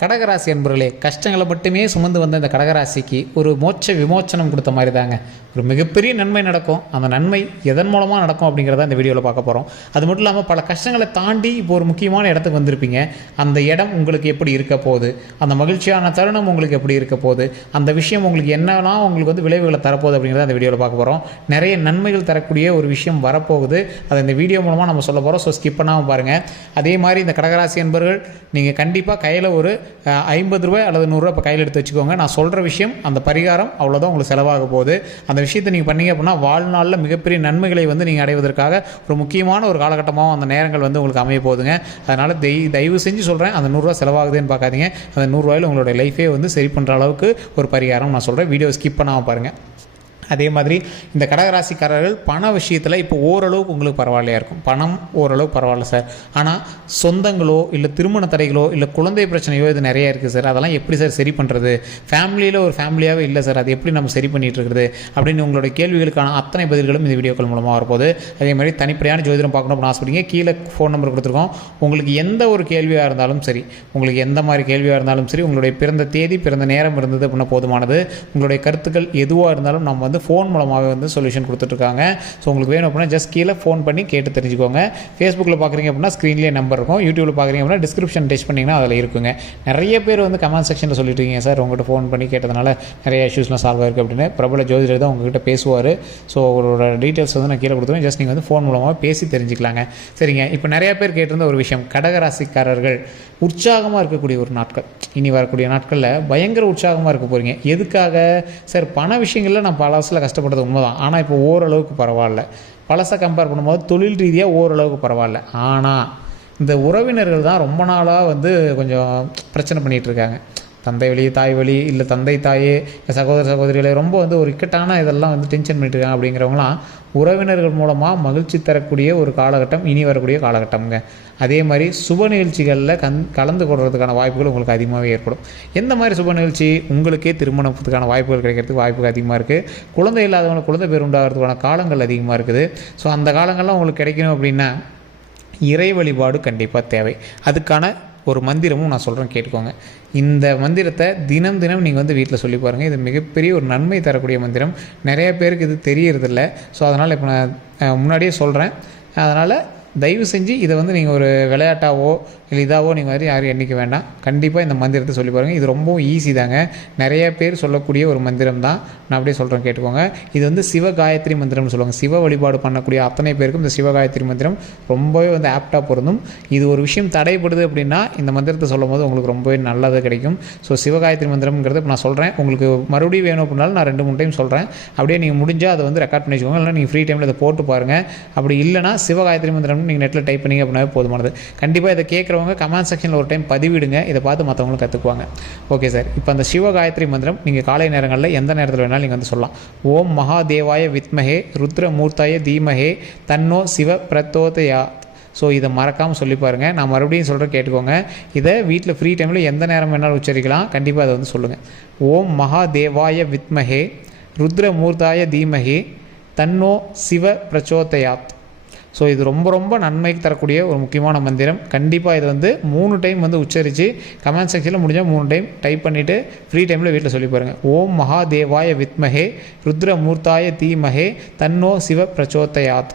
கடகராசி என்பர்களே கஷ்டங்களை மட்டுமே சுமந்து வந்த இந்த கடகராசிக்கு ஒரு மோட்ச விமோச்சனம் கொடுத்த மாதிரி தாங்க ஒரு மிகப்பெரிய நன்மை நடக்கும். அந்த நன்மை எதன் மூலமாக நடக்கும் அப்படிங்கிறத இந்த வீடியோவில் பார்க்க போகிறோம் அது மட்டும் இல்லாமல் பல கஷ்டங்களை தாண்டி இப்போ ஒரு முக்கியமான இடத்துக்கு வந்திருப்பீங்க. அந்த இடம் உங்களுக்கு எப்படி இருக்க போகுது? அந்த மகிழ்ச்சியான தருணம் உங்களுக்கு எப்படி இருக்க போகுது? அந்த விஷயம் உங்களுக்கு என்னெல்லாம் உங்களுக்கு வந்து விளைவுகளை தரப்போகுது அப்படிங்கிறத அந்த வீடியோவில் பார்க்க போகிறோம் நிறைய நன்மைகள் தரக்கூடிய ஒரு விஷயம் வரப்போகுது. அதை இந்த வீடியோ மூலமாக நம்ம சொல்ல போகிறோம் ஸோ ஸ்கிப் பண்ணாமல் பாருங்கள் அதே மாதிரி இந்த கடகராசி என்பர்கள் நீங்கள் கண்டிப்பாக கையில் ஒரு ஐம்பது ரூபாய் அல்லது நூறுரூவா இப்போ கையில் எடுத்து வச்சுக்கோங்க. நான் சொல்கிற விஷயம் அந்த பரிகாரம் அவ்வளோதான் உங்களுக்கு செலவாக போகுது. அந்த விஷயத்தை நீங்கள் பண்ணீங்க அப்படின்னா வாழ்நாளில் மிகப்பெரிய நன்மைகளை வந்து நீங்கள் அடைவதற்காக ஒரு முக்கியமான ஒரு காலகட்டமாகவும் அந்த நேரங்கள் வந்து உங்களுக்கு அமைய போகுதுங்க. அதனால் தெய் தயவு செஞ்சு சொல்கிறேன் அந்த நூறுரூவா செலவாகுதுன்னு பார்க்காதீங்க. அந்த நூறுரூவாயில் உங்களுடைய லைஃபே வந்து சரி பண்ணுற அளவுக்கு ஒரு பரிகாரம் நான் சொல்கிறேன் வீடியோ ஸ்கிப் பண்ணாமல் பாருங்கள் அதே மாதிரி இந்த கடகராசிக்காரர்கள் பண விஷயத்தில் இப்போ ஓரளவுக்கு உங்களுக்கு பரவாயில்லையா இருக்கும். பணம் ஓரளவு பரவாயில்ல சார் ஆனால் சொந்தங்களோ இல்லை திருமண தடைகளோ இல்லை குழந்தை பிரச்சனையோ இது நிறையா இருக்குது சார் அதெல்லாம் எப்படி சார் சரி பண்ணுறது ஃபேமிலியில் ஒரு ஃபேமிலியாகவே இல்லை சார் அது எப்படி நம்ம சரி பண்ணிட்டு இருக்கிறது? அப்படின்னு உங்களுடைய கேள்விகளுக்கான அத்தனை பதில்களும் இந்த வீடியோக்கள் மூலமாக வரப்போகுது. அதே மாதிரி தனிப்படையான ஜோதிடம் பார்க்கணும் அப்படின்னு ஆசைப்படுங்க கீழே ஃபோன் நம்பர் கொடுத்துருக்கோம். உங்களுக்கு எந்த ஒரு கேள்வியாக இருந்தாலும் சரி உங்களுக்கு எந்த மாதிரி கேள்வியாக இருந்தாலும் சரி உங்களுடைய பிறந்த தேதி பிறந்த நேரம் இருந்தது அப்படின்னா போதுமானது. உங்களுடைய கருத்துக்கள் எதுவாக இருந்தாலும் நம்ம வந்து ஃபோன் மூலமாகவே வந்து சொல்யூஷன் கொடுத்துட்ருக்காங்க. ஸோ உங்களுக்கு வேணும் அப்படின்னா ஜஸ்ட் கீழே ஃபோன் பண்ணி கேட்டு தெரிஞ்சுக்கோங்க. ஃபேஸ்புக்கில் பார்க்குறீங்க அப்படின்னா ஸ்க்ரீன்லேயே நம்பர் இருக்கும். யூடியூப்பில் பார்க்குறீங்க அப்படின்னா டிஸ்கிரிப்ஷன் டச் பண்ணிங்கன்னா அதில் இருக்குங்க. நிறைய பேர் வந்து கமெண்ட் செக்ஷனில் சொல்லிட்டு இருக்கீங்க சார் உங்கள்கிட்ட ஃபோன் பண்ணி கேட்டதுனால நிறைய இஷ்யூஸ்லாம் சால்வ் ஆயிருக்கு அப்படின்னு. பிரபல ஜோதிடர் தான் உங்ககிட்ட பேசுவார். ஸோ அவரோட டீட்டெயில்ஸ் வந்து நான் கீழே கொடுத்துருவேன். ஜஸ்ட் நீங்கள் வந்து ஃபோன் மூலமாக பேசி தெரிஞ்சுக்கலாங்க. சரிங்க இப்போ நிறைய பேர் கேட்டிருந்த ஒரு விஷயம் கடகராசிக்காரர்கள் உற்சாகமாக இருக்கக்கூடிய ஒரு நாட்கள். இனி வரக்கூடிய நாட்களில் பயங்கர உற்சாகமாக இருக்க போகிறீங்க எதுக்காக? சார் பண விஷயங்களில் நான் பல வருஷத்தில் கஷ்டப்பட்டது உண்மைதான். ஆனால் இப்போ ஓரளவுக்கு பரவாயில்ல. பழசை கம்பேர் பண்ணும்போது தொழில் ரீதியாக ஓரளவுக்கு பரவாயில்ல. ஆனால் இந்த உறவினர்கள் தான் ரொம்ப நாளாக வந்து கொஞ்சம் பிரச்சனை பண்ணிகிட்டு இருக்காங்க. தந்தை வழி தாய் வழி இல்லை தந்தை தாயே சகோதர சகோதரிகளை ரொம்ப வந்து ஒரு இக்கட்டான இதெல்லாம் வந்து டென்ஷன் பண்ணிட்டு இருக்காங்க அப்படிங்கிறவங்களாம் உறவினர்கள் மூலமாக மகிழ்ச்சி தரக்கூடிய ஒரு காலகட்டம் இனி வரக்கூடிய காலகட்டம்ங்க. அதே மாதிரி சுப நிகழ்ச்சிகளில் கந் கலந்து கொள்றதுக்கான வாய்ப்புகள் உங்களுக்கு அதிகமாகவே ஏற்படும். எந்த மாதிரி சுப நிகழ்ச்சி உங்களுக்கே திருமணத்துக்கான வாய்ப்புகள் கிடைக்கிறதுக்கு வாய்ப்புகள் அதிகமாக இருக்குது குழந்தை இல்லாதவங்களுக்கு குழந்தை பேர் உண்டாகிறதுக்கான காலங்கள் அதிகமாக இருக்குது. ஸோ அந்த காலங்கள்லாம் உங்களுக்கு கிடைக்கணும் அப்படின்னா இறை வழிபாடு கண்டிப்பாக தேவை. அதுக்கான ஒரு மந்திரமும் நான் சொல்கிறேன் கேட்டுக்கோங்க. இந்த மந்திரத்தை தினம் தினம் நீங்கள் வந்து வீட்டில் சொல்லி பாருங்கள் இது மிகப்பெரிய ஒரு நன்மை தரக்கூடிய மந்திரம். நிறைய பேருக்கு இது தெரியறதில்ல. ஸோ அதனால் இப்போ நான் முன்னாடியே சொல்கிறேன் அதனால் தயவு செஞ்சு இதை வந்து நீங்கள் ஒரு விளையாட்டாவோ இல்லை இதாவோ நீங்கள் மாதிரி யாரும் எண்ணிக்க வேண்டாம். கண்டிப்பாக இந்த மந்திரத்தை சொல்லி பாருங்கள் இது ரொம்பவும் ஈஸி தாங்க. நிறைய பேர் சொல்லக்கூடிய ஒரு மந்திரம் தான். நான் அப்படியே சொல்கிறேன் கேட்டுக்கோங்க. இது வந்து சிவ காயத்ரி மந்திரம்னு சொல்லுவாங்க. சிவ வழிபாடு பண்ணக்கூடிய அத்தனை பேருக்கும் இந்த சிவ காயத்ரி மந்திரம் ரொம்பவே வந்து ஆப்டாக பொருந்தும். இது ஒரு விஷயம் தடைப்படுது அப்படின்னா இந்த மந்திரத்தை சொல்லும் போது உங்களுக்கு ரொம்பவே நல்லது கிடைக்கும். ஸோ சிவகாயத்ரி மந்திரம்ங்கிறது இப்போ நான் சொல்கிறேன் உங்களுக்கு மறுபடியும் வேணும் அப்படின்னாலும் நான் ரெண்டு மூணு டைம் சொல்கிறேன் அப்படியே நீங்கள் முடிஞ்சால் அதை வந்து ரெக்கார்ட் பண்ணி வச்சுக்கோங்க. இல்லைனா நீங்கள் ஃப்ரீ டைமில் அதை போட்டு பாருங்கள் அப்படி இல்லைனா சிவகாயத்ரி மந்திரம்னு நீங்கள் நெட்டில் டைப் பண்ணிங்க அப்படின்னாவே போதுமானது. கண்டிப்பாக இதை கேட்குற கேட்குறவங்க கமெண்ட் செக்ஷனில் ஒரு டைம் பதிவிடுங்க. இதை பார்த்து மற்றவங்களும் கற்றுக்குவாங்க ஓகே சார். இப்போ அந்த சிவகாயத்ரி மந்திரம் நீங்கள் காலை நேரங்களில் எந்த நேரத்தில் வேணாலும் நீங்கள் வந்து சொல்லலாம். ஓம் மகாதேவாய வித்மஹே ருத்ர மூர்த்தாய தீமஹே தன்னோ சிவ பிரத்தோதயா ஸோ இதை மறக்காமல் சொல்லி பாருங்கள் நான் மறுபடியும் சொல்கிறேன் கேட்டுக்கோங்க. இதை வீட்டில் ஃப்ரீ டைமில் எந்த நேரம் வேணாலும் உச்சரிக்கலாம். கண்டிப்பாக அதை வந்து சொல்லுங்கள் ஓம் மகாதேவாய வித்மஹே ருத்ர மூர்த்தாய தீமஹே தன்னோ சிவ பிரச்சோதயாத். ஸோ இது ரொம்ப ரொம்ப நன்மைக்கு தரக்கூடிய ஒரு முக்கியமான மந்திரம். கண்டிப்பாக இது வந்து மூணு டைம் வந்து உச்சரித்து கமெண்ட் செக்ஷனில் முடிஞ்சால் மூணு டைம் டைப் பண்ணிவிட்டு ஃப்ரீ டைமில் வீட்டில் சொல்லி பாருங்கள் ஓம் மகாதேவாய வித்மஹே ருத்ர மூர்த்தாய தீமஹே தன்னோ சிவ பிரச்சோதயாத்.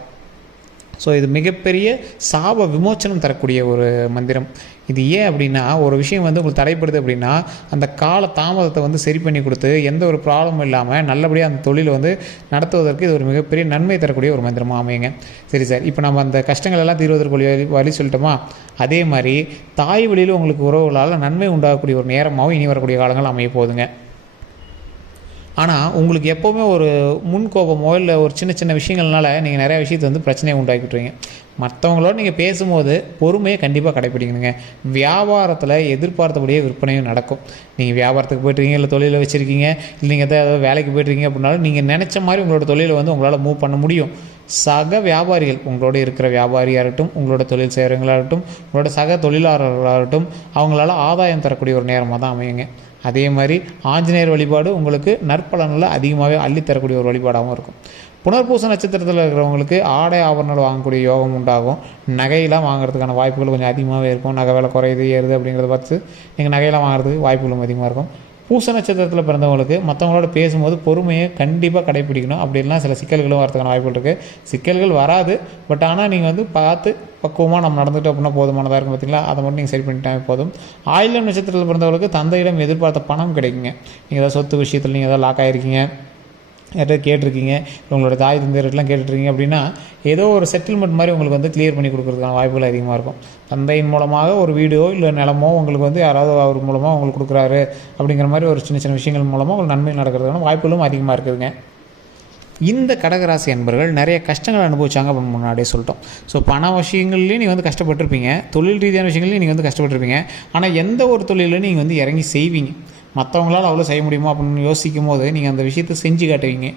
ஸோ இது மிகப்பெரிய சாப விமோச்சனம் தரக்கூடிய ஒரு மந்திரம். இது ஏன் அப்படின்னா ஒரு விஷயம் வந்து உங்களுக்கு தடைப்படுது அப்படின்னா அந்த கால தாமதத்தை வந்து சரி பண்ணி கொடுத்து எந்த ஒரு ப்ராப்ளமும் இல்லாமல் நல்லபடியாக அந்த தொழிலை வந்து நடத்துவதற்கு இது ஒரு மிகப்பெரிய நன்மை தரக்கூடிய ஒரு மந்திரமாக அமையுங்க. சரி சார். இப்போ நம்ம அந்த கஷ்டங்கள் எல்லாம் தீர்வதற்கு வழி வழி சொல்லிட்டோமா? அதே மாதிரி தாய் வழியில் உங்களுக்கு உறவுகளால் நன்மை உண்டாகக்கூடிய ஒரு நேரமாகவும் இனி வரக்கூடிய காலங்கள் அமைய போகுதுங்க. ஆனால் உங்களுக்கு எப்போவுமே ஒரு முன்கோபமோ இல்லை ஒரு சின்ன சின்ன விஷயங்கள்னால நீங்கள் நிறைய விஷயத்தை வந்து பிரச்சனையை உண்டாக்கிட்டுருவீங்க மற்றவங்களோட நீங்கள் பேசும்போது பொறுமையை கண்டிப்பாக கடைப்பிடிக்கணுங்க. வியாபாரத்தில் எதிர்பார்த்தபடியே விற்பனையும் நடக்கும். நீங்கள் வியாபாரத்துக்கு போய்ட்டுருக்கீங்க இல்லை தொழிலை வச்சுருக்கீங்க இல்லை நீங்கள் ஏதாவது வேலைக்கு போய்ட்டுருக்கீங்க அப்படின்னாலும் நீங்கள் நினச்ச மாதிரி உங்களோட தொழிலை வந்து உங்களால் மூவ் பண்ண முடியும். சக வியாபாரிகள் உங்களோட இருக்கிற வியாபாரியாகட்டும் உங்களோட தொழில் செய்கிறவங்களாகட்டும் உங்களோட சக தொழிலாளர்களாகட்டும் அவங்களால ஆதாயம் தரக்கூடிய ஒரு நேரமாக தான் அமையுங்க. அதே மாதிரி ஆஞ்சநேயர் வழிபாடு உங்களுக்கு நற்பலன்களை அதிகமாகவே அள்ளித்தரக்கூடிய ஒரு வழிபாடாகவும் இருக்கும். புனர்பூச நட்சத்திரத்தில் இருக்கிறவங்களுக்கு ஆடை ஆபரணங்கள் வாங்கக்கூடிய யோகம் உண்டாகும். நகையெல்லாம் வாங்குறதுக்கான வாய்ப்புகள் கொஞ்சம் அதிகமாகவே இருக்கும். நகை விலை குறையுது ஏறுது அப்படிங்கிறத பார்த்து நீங்கள் நகையெல்லாம் வாங்குறதுக்கு வாய்ப்புகளும் அதிகமாக இருக்கும். பூச நட்சத்திரத்தில் பிறந்தவங்களுக்கு மற்றவங்களோட பேசும்போது பொறுமையை கண்டிப்பாக கடைப்பிடிக்கணும் அப்படின்லாம் சில சிக்கல்களும் வரதுக்கான வாய்ப்புகள் இருக்குது சிக்கல்கள் வராது. பட் ஆனால் நீங்கள் வந்து பார்த்து பக்குவமாக நம்ம நடந்துட்டு அப்படின்னா போதுமானதாக இருக்கும் பார்த்தீங்களா அதை மட்டும் நீங்கள் சரி பண்ணிட்டாங்க போதும். ஆயிலம் நட்சத்திரத்தில் பிறந்தவங்களுக்கு தந்தையிடம் எதிர்பார்த்த பணம் கிடைக்குங்க. நீங்கள் ஏதாவது சொத்து விஷயத்தில் நீங்கள் ஏதாவது லாக் ஆகிருக்கீங்க யார்கிட்ட கேட்டிருக்கீங்க? உங்களோட தாய் தந்தையர்கிட்டலாம் கேட்டுட்ருக்கீங்க அப்படின்னா ஏதோ ஒரு செட்டில்மெண்ட் மாதிரி உங்களுக்கு வந்து கிளியர் பண்ணி கொடுக்குறதுக்கான வாய்ப்புகள் அதிகமாக இருக்கும். தந்தையின் மூலமாக ஒரு வீடோ இல்லை நிலமோ உங்களுக்கு வந்து யாராவது அவர் மூலமாக உங்களுக்கு கொடுக்குறாரு அப்படிங்கிற மாதிரி ஒரு சின்ன சின்ன விஷயங்கள் மூலமாக உங்களுக்கு நன்மை நடக்கிறதுக்கான வாய்ப்புகளும் அதிகமாக இருக்குதுங்க. இந்த கடகராசி என்பர்கள் நிறைய கஷ்டங்கள் அனுபவிச்சாங்க அப்படின்னு முன்னாடியே சொல்லிட்டோம். ஸோ பண விஷயங்கள்லேயும் நீங்கள் வந்து கஷ்டப்பட்டிருப்பீங்க. தொழில் ரீதியான விஷயங்கள்லையும் நீங்கள் வந்து கஷ்டப்பட்டிருப்பீங்க. ஆனால் எந்த ஒரு தொழிலும் நீங்கள் வந்து இறங்கி செய்வீங்க? மற்றவங்களால் அவ்வளோ செய்ய முடியுமா அப்படின்னு யோசிக்கும் போது நீங்கள் அந்த விஷயத்தை செஞ்சு காட்டுவீங்க.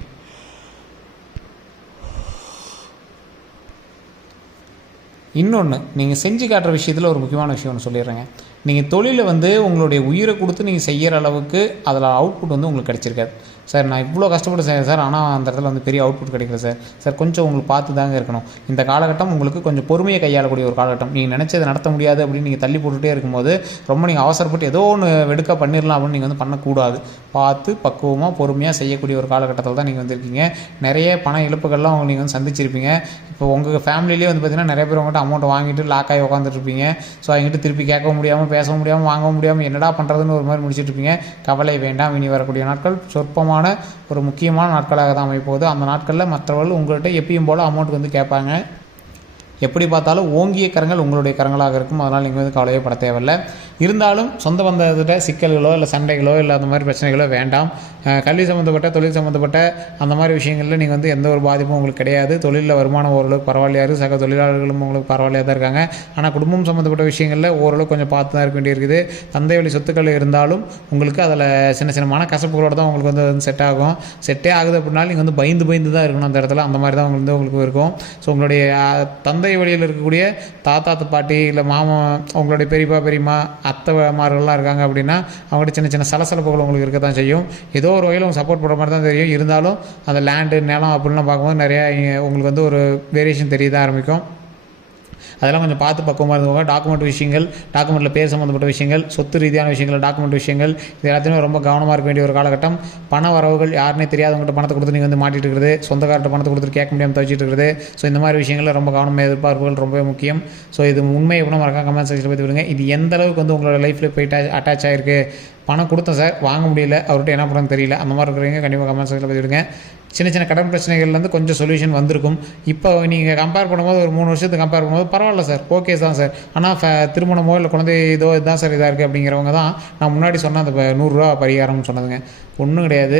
இன்னொன்று நீங்கள் செஞ்சு காட்டுற விஷயத்தில் ஒரு முக்கியமான விஷயம் ஒன்று சொல்லிடுறேங்க. நீங்கள் தொழிலை வந்து உங்களுடைய உயிரை கொடுத்து நீங்கள் செய்கிற அளவுக்கு அதில் அவுட்புட் வந்து உங்களுக்கு கிடச்சிருக்காது. சார் நான் இவ்வளோ கஷ்டப்பட்டு செய்கிறேன் சார் ஆனால் அந்த இடத்துல வந்து பெரிய அவுட்புட் கிடைக்கல சார் சார் கொஞ்சம் உங்களுக்கு பார்த்து தாங்க இருக்கணும். இந்த காலகட்டம் உங்களுக்கு கொஞ்சம் பொறுமையை கையாளக்கூடிய ஒரு காலகட்டம். நீங்கள் நினச்சதை நடத்த முடியாது அப்படின்னு நீங்கள் தள்ளி போட்டுகிட்டே இருக்கும்போது ரொம்ப நீங்கள் அவசரப்பட்டு ஏதோ ஒன்று வெடுக்க பண்ணிடலாம் அப்படின்னு நீங்கள் வந்து பண்ணக்கூடாது. பார்த்து பக்குவமாக பொறுமையாக செய்யக்கூடிய ஒரு காலகட்டத்தில் தான் நீங்கள் வந்திருக்கீங்க. நிறைய பண இழப்புகள்லாம் அவங்க நீங்கள் வந்து சந்திச்சிருப்பீங்க. இப்போ உங்கள் ஃபேமிலியிலே வந்து பார்த்தீங்கன்னா நிறைய பேர் உங்கள்கிட்ட அமௌண்ட் வாங்கிட்டு லாக் ஆகி உட்காந்துட்ருப்பீங்க ஸோ அவங்ககிட்ட திருப்பி கேட்க முடியாமல் பேச முடியாமல் வாங்க முடியாமல் என்னடா பண்ணுறதுன்னு ஒரு மாதிரி முடிச்சுட்டு இருப்பீங்க. கவலை வேண்டாம். இனி வரக்கூடிய நாட்கள் சொற்பமான ஒரு முக்கியமான நாட்களாக தான் அமைப்போகுது அந்த நாட்களில் மற்றவர்கள் உங்கள்கிட்ட எப்பயும் போல் அமௌண்ட் வந்து கேட்பாங்க. எப்படி பார்த்தாலும் ஓங்கிய கரங்கள் உங்களுடைய கரங்களாக இருக்கும். அதனால் நீங்கள் வந்து கவலையப்பட தேவையில்லை. இருந்தாலும் சொந்த பந்தத்திட்ட சிக்கல்களோ இல்லை சண்டைகளோ இல்லை அந்த மாதிரி பிரச்சனைகளோ வேண்டாம். கல்வி சம்மந்தப்பட்ட தொழில் சம்மந்தப்பட்ட அந்த மாதிரி விஷயங்களில் நீங்கள் வந்து எந்த ஒரு பாதிப்பும் உங்களுக்கு கிடையாது. தொழிலில் வருமானம் ஓரளவுக்கு பரவாயில்லையா இருக்குது சக தொழிலாளர்களும் உங்களுக்கு பரவாயில்லையாக தான் இருக்காங்க. ஆனால் குடும்பம் சம்மந்தப்பட்ட விஷயங்களில் ஓரளவுக்கு கொஞ்சம் பார்த்து தான் இருக்க வேண்டியிருக்குது. தந்தை வழி சொத்துக்கள் இருந்தாலும் உங்களுக்கு அதில் சின்ன சின்ன மன கசப்புகளோடு தான் உங்களுக்கு வந்து செட் ஆகும். செட்டே ஆகுது அப்படின்னாலும் நீங்கள் வந்து பயந்து பயந்து தான் இருக்கணும் அந்த இடத்துல. அந்த மாதிரி தான் உங்களுக்கு வந்து உங்களுக்கு இருக்கும். ஸோ உங்களுடைய தந்தை வழியில் இருக்கக்கூடிய தாத்தா பாட்டி இல்லை மாமா உங்களுடைய பெரியப்பா பெரியம்மா அத்தைமார்கள்லாம் இருக்காங்க அப்படின்னா அவங்கள்ட்ட சின்ன சின்ன சலசலப்புகள் உங்களுக்கு இருக்க தான் செய்யும். ஏதோ ஒரு வகையில் அவங்க சப்போர்ட் பண்ணுற மாதிரி தான் தெரியும். இருந்தாலும் அந்த லேண்டு நிலம் அப்படின்லாம் பார்க்கும்போது நிறையா உங்களுக்கு வந்து ஒரு வேரியேஷன் தெரிய தான் ஆரம்பிக்கும். அதெல்லாம் கொஞ்சம் பார்த்து பக்குவமாக இருந்துக்கோங்க. டாக்குமெண்ட் விஷயங்கள் டாக்குமெண்ட்டில் பேர் சம்மந்தப்பட்ட விஷயங்கள் சொத்து ரீதியான விஷயங்கள் டாக்குமெண்ட் விஷயங்கள் இது எல்லாத்தையுமே ரொம்ப கவனமாக இருக்க வேண்டிய ஒரு காலகட்டம். பண வரவுகள் யாருனே தெரியாதவங்ககிட்ட பணத்தை கொடுத்து நீங்கள் வந்து மாட்டிட்டு இருக்கிறது. சொந்தக்கார்ட்ட பணத்தை கொடுத்துட்டு கேட்க முடியாமல் தவிச்சிட்டு இருக்கிறது. ஸோ இந்த மாதிரி விஷயங்களில் ரொம்ப கவனமாக எதிர்பார்ப்புகள் ரொம்பவே முக்கியம். ஸோ இது உண்மை எப்படின்னா மறக்காம கமெண்ட் செக்ஷனில் பற்றி விடுங்க இது எந்த அளவுக்கு வந்து உங்களோட லைஃப்பில் போயிட்டு அட்டாச் ஆகிருக்கு பணம் கொடுத்தேன் சார். வாங்க முடியல. அவர்கிட்ட என்ன பண்ணுறதுன்னு தெரியல. அந்த மாதிரி இருக்கிறவங்க கண்டிப்பாக கமெண்ட் செக்ஷனில் பதிவிடுங்க. விடுங்க சின்ன சின்ன கடன் பிரச்சனைகள்லேருந்து கொஞ்சம் சொல்யூஷன் வந்திருக்கும். இப்போ நீங்கள் கம்பேர் பண்ணும்போது ஒரு மூணு வருஷத்துக்கு கம்பேர் பண்ணும்போது பரவாயில்ல சார். ஓகே தான் சார். ஆனால் ஃப திருமணமோ இல்லை குழந்தை இதோ இதுதான் சார் இதாக இருக்குது அப்படிங்கிறவங்க தான் நான் முன்னாடி சொன்ன அந்த நூறுரூவா பரிகாரம்னு சொன்னதுங்க. ஒன்றும் கிடையாது.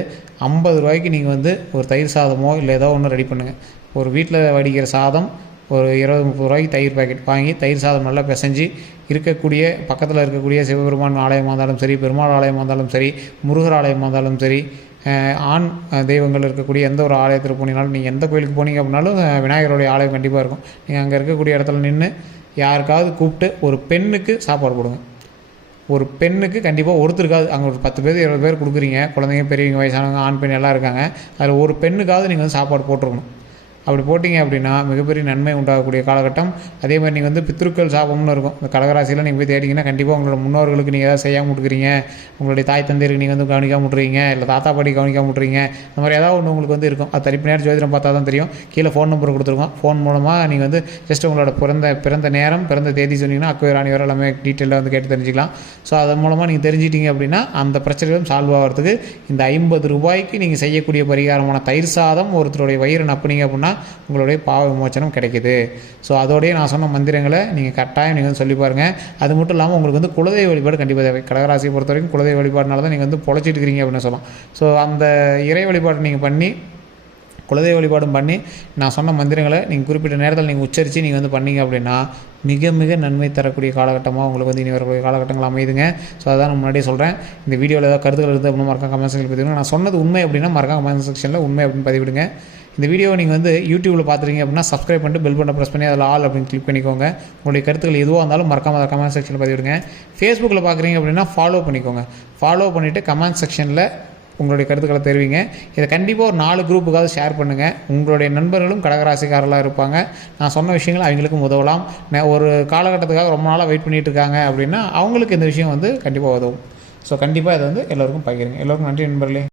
ஐம்பது ரூபாய்க்கு நீங்கள் வந்து ஒரு தயிர் சாதமோ இல்லை ஏதோ ஒன்று ரெடி பண்ணுங்கள் ஒரு வீட்டில் வடிக்கிற சாதம் ஒரு இருபது முப்பது ரூபாய்க்கு தயிர் பாக்கெட் வாங்கி தயிர் சாதம் நல்லா பிசைஞ்சு இருக்கக்கூடிய பக்கத்தில் இருக்கக்கூடிய சிவபெருமான் ஆலயமாக இருந்தாலும் சரி பெருமாள் ஆலயமாக இருந்தாலும் சரி முருகர் ஆலயமாக இருந்தாலும் சரி ஆண் தெய்வங்கள் இருக்கக்கூடிய எந்த ஒரு ஆலயத்தில் போனீங்கனாலும் நீங்கள் எந்த கோயிலுக்கு போனீங்க அப்படின்னாலும் விநாயகருடைய ஆலயம் கண்டிப்பாக இருக்கும். நீங்கள் அங்கே இருக்கக்கூடிய இடத்துல நின்று யாருக்காவது கூப்பிட்டு ஒரு பெண்ணுக்கு சாப்பாடு கொடுங்க. ஒரு பெண்ணுக்கு கண்டிப்பாக ஒருத்தருக்காவது அங்கே ஒரு பத்து பேர் இருபது பேர் கொடுக்குறீங்க. குழந்தைங்க பெரியவங்க வயசானவங்க ஆண் பெண் எல்லாம் இருக்காங்க. அதில் ஒரு பெண்ணுக்காவது நீங்கள் வந்து சாப்பாடு போட்டிருக்கணும். அப்படி போட்டிங்க அப்படின்னா மிகப்பெரிய நன்மை உண்டாகக்கூடிய காலகட்டம். அதே மாதிரி நீங்கள் வந்து பித்ருக்கள் சாபம்னு இருக்கும். இந்த கடகராசியில் நீங்கள் போய் தேடிங்கன்னா கண்டிப்பாக உங்களோட முன்னோர்களுக்கு நீங்கள் ஏதாவது செய்யாமல் விட்டுக்கிறீங்க. உங்களுடைய தாய் தந்தையருக்கு நீங்கள் வந்து கவனிக்காம விட்றீங்க இல்லை தாத்தா பாட்டி கவனிக்காம விட்றீங்க இந்த மாதிரி ஏதாவது ஒன்று உங்களுக்கு வந்து இருக்கும். அது தனிப்பு நேரம் ஜோதிடம் பார்த்தா தான் தெரியும். கீழே ஃபோன் நம்பர் கொடுத்துருக்கோம். ஃபோன் மூலமாக நீங்கள் வந்து ஜஸ்ட் உங்களோட பிறந்த பிறந்த நேரம் பிறந்த தேதி சொன்னீங்கன்னா அக்குவே ராணி வர எல்லாமே டீட்டெயிலாக வந்து கேட்டு தெரிஞ்சுக்கலாம். ஸோ அதன் மூலமாக நீங்கள் தெரிஞ்சிட்டீங்க அப்படின்னா அந்த பிரச்சனைகளும் சால்வ் ஆகிறதுக்கு இந்த ஐம்பது ரூபாய்க்கு நீங்கள் செய்யக்கூடிய பரிகாரமான தயிர் சாதம் ஒருத்தருடைய வயிறு நப்புனீங்க அப்படின்னா உங்களுடைய பாவ விமோச்சனம் கிடைக்குது. ஸோ அதோடய நான் சொன்ன மந்திரங்களை நீங்கள் கட்டாயம் நீங்கள் வந்து சொல்லி பாருங்கள் அது மட்டும் இல்லாமல் உங்களுக்கு வந்து குலதெய்வ வழிபாடு கண்டிப்பாக தேவை. கடகராசியை பொறுத்த வரைக்கும் குலதெய்வ வழிபாடுனால தான் நீங்கள் வந்து பொழைச்சிட்டு இருக்கிறீங்க அப்படின்னு சொல்லலாம். ஸோ அந்த இறை வழிபாடு நீங்கள் பண்ணி குலதெய்வ வழிபாடும் பண்ணி நான் சொன்ன மந்திரங்களை நீங்கள் குறிப்பிட்ட நேரத்தில் நீங்கள் உச்சரித்து நீங்கள் வந்து பண்ணீங்க அப்படின்னா மிக மிக நன்மை தரக்கூடிய காலகட்டமாக உங்களுக்கு வந்து இனி வரக்கூடிய காலகட்டங்கள் அமையுதுங்க. ஸோ அதான் நான் முன்னாடியே சொல்கிறேன் இந்த வீடியோவில் ஏதாவது கருத்துக்கள் இருக்குது அப்படின்னு மறக்காம கமெண்ட் செக்ஷன் பதிவிடுங்க. நான் சொன்னது உண்மை அப்படின்னா மறக்காம கமெண்ட் செக்ஷனில் உண்மை அப்படின்னு பதிவிடுங்க. இந்த வீடியோவை நீங்கள் வந்து யூடியூப்பில் பார்த்துருக்கீங்க அப்படின்னா சப்ஸ்கிரைப் பண்ணிட்டு பெல் பண்ண ப்ரெஸ் பண்ணி அதில் ஆல் அப்படின்னு கிளிக் பண்ணிக்கோங்க. உங்களுடைய கருத்துக்கள் எதுவாக இருந்தாலும் மறக்காம அதை கமெண்ட் செக்ஷனில் பதிவிடுங்க. ஃபேஸ்புக்கில் பார்க்குறீங்க அப்படின்னா ஃபாலோ பண்ணிக்கோங்க. ஃபாலோ பண்ணிவிட்டு கமெண்ட் செக்ஷனில் உங்களுடைய கருத்துக்களை தெரிவிங்க. இதை கண்டிப்பாக ஒரு நாலு குரூப்புக்காவது ஷேர் பண்ணுங்கள் உங்களுடைய நண்பர்களும் கடகராசிக்காரர்களாக இருப்பாங்க. நான் சொன்ன விஷயங்கள் அவங்களுக்கும் உதவலாம். நான் ஒரு காலகட்டத்துக்காக ரொம்ப நாளாக வெயிட் பண்ணிகிட்டு இருக்காங்க அப்படின்னா அவங்களுக்கு இந்த விஷயம் வந்து கண்டிப்பாக உதவும். ஸோ கண்டிப்பாக இதை வந்து எல்லோருக்கும் பகிருங்க. எல்லோருக்கும் நன்றி நண்பர்களே.